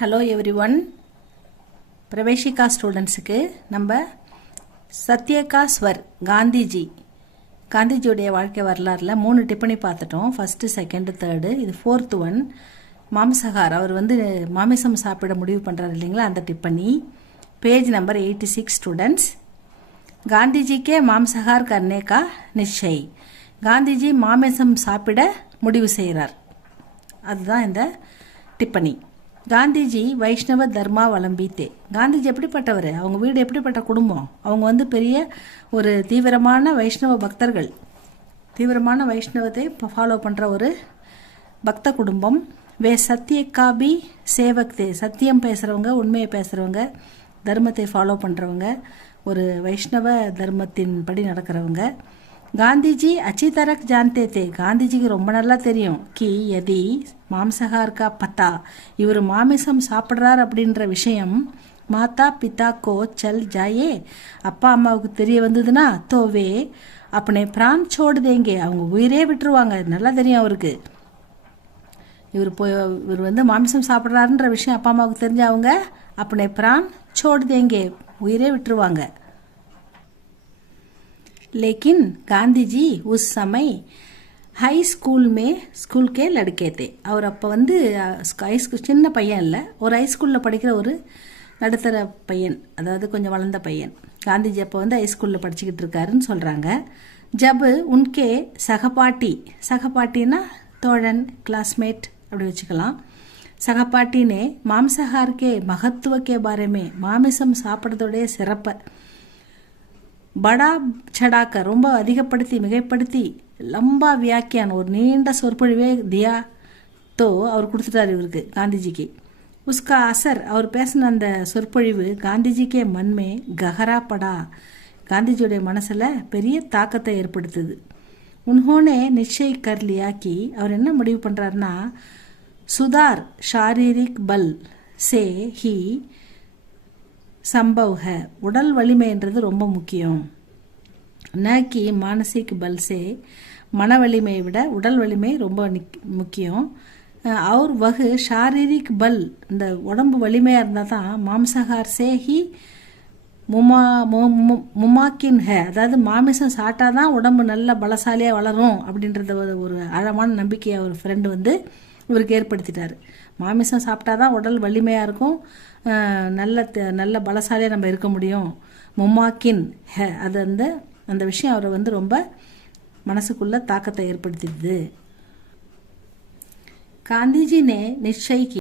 Hello everyone. Praveshika ஸ்டூடெண்ட்ஸுக்கு நம்ம சத்யகா ஸ்வர் காந்திஜியோடைய வாழ்க்கை வரலாறுல 3 டிப்பணி பார்த்துட்டோம். First, second, third. இது 4th ஒன். மாம்சகார், அவர் மாமிசம் சாப்பிட முடிவு பண்ணுறாரு இல்லைங்களா, அந்த டிப்பணி. Page number 86 students. காந்திஜிக்கே மாம்சகார் கர்னே கா நிச்சய். காந்திஜி மாமிசம் சாப்பிட முடிவு செய்கிறார். அதுதான் இந்த டிப்பணி. காந்திஜி வைஷ்ணவ தர்மாவலம்பித்தே. காந்திஜி எப்படிப்பட்டவர், அவங்க வீடு எப்படிப்பட்ட குடும்பம், அவங்க பெரிய ஒரு தீவிரமான வைஷ்ணவ பக்தர்கள், தீவிரமான வைஷ்ணவத்தை ஃபாலோ பண்ணுற ஒரு பக்த குடும்பம். வே சத்தியக்காபி சேவக்தே. சத்தியம் பேசுகிறவங்க, உண்மையை பேசுகிறவங்க, தர்மத்தை ஃபாலோ பண்ணுறவங்க, ஒரு வைஷ்ணவ தர்மத்தின் படி நடக்கிறவங்க. காந்திஜி அச்சி தரக் ஜான்தே தே. காந்திஜிக்கு ரொம்ப நல்லா தெரியும் கி யதி மாம்சகார் கா பத்தா, இவர் மாமிசம் சாப்பிட்றார் அப்படின்ற விஷயம் மாதா பிதா கோ சல் ஜாயே, அப்பா அம்மாவுக்கு தெரிய வந்ததுன்னா தோவே அப்பனே பிரான் சோடு தேங்கே, அவங்க உயிரே விட்டுருவாங்க. நல்லா தெரியும் அவருக்கு. இவர் மாமிசம் சாப்பிட்றாருன்ற விஷயம் அப்பா அம்மாவுக்கு தெரிஞ்ச அவங்க அப்பனே பிரான் சோடு தேங்கே, உயிரே விட்டுருவாங்க. लेकिन गांधी जी उस समय हाई स्कूल में स्कूल के लड़के थे. அவர் அப்போ சின்ன பையன் இல்லை, ஒரு ஹைஸ்கூலில் படிக்கிற ஒரு நடுத்தர பையன், அதாவது கொஞ்சம் வளர்ந்த பையன். காந்திஜி அப்போ ஹைஸ்கூலில் படிச்சுக்கிட்டு இருக்காருன்னு சொல்கிறாங்க. ஜப் உன்கே சகபாட்டினா தோழன், கிளாஸ்மேட் அப்படி வச்சுக்கலாம். சகபாட்டி நே மாம்சஹார் கே மகத்துவ கே பாரே மாமிசம் சாப்பிட்றதோடைய சிறப்பை படா சடாக்க ரொம்ப அதிகப்படுத்தி மிகைப்படுத்தி லம்பா வியாக்கியான் ஒரு நீண்ட சொற்பொழிவே தியா தோ அவர் கொடுத்துட்டார் இவருக்கு, காந்திஜிக்கு. உஸ்கா அசர், அவர் பேசின அந்த சொற்பொழிவு காந்திஜிக்கே மண்மே கஹரா படா, காந்திஜியுடைய மனசில் பெரிய தாக்கத்தை ஏற்படுத்துது. உன்ஹோனே நிச்சய் கர் லியாக்கி, அவர் என்ன முடிவு பண்ணுறாருன்னா சுதார் ஷாரீரிக் பல் சே ஹி சம்பவ் ஹை, உடல் வலிமைன்றது ரொம்ப முக்கியம். நக்கி மானசிக் பல் சே, மன வலிமையை விட உடல் வலிமை ரொம்ப முக்கியம். அவர் வகு ஷாரீரிக் பல், இந்த உடம்பு வலிமையாக இருந்தால் தான் மாம்சகார் சே ஹி முமாக்கின் ஹே, அதாவது மாமிசம் சாப்பிட்டா தான் உடம்பு நல்ல பலசாலியாக வளரும் அப்படின்றத ஒரு ஆழமான நம்பிக்கையை அவர் ஃப்ரெண்டு இவருக்கு ஏற்படுத்திட்டார். மாமிசம் சாப்பிட்டா தான் உடல் வலிமையாக இருக்கும், நல்ல பலசாலியாக நம்ம இருக்க முடியும். முமாக்கின் ஹே, அது அந்த விஷயம் அவரை ரொம்ப மனசுக்குள்ள தாக்கத்தை ஏற்படுத்திடுது. காந்திஜி நே நிச்சய்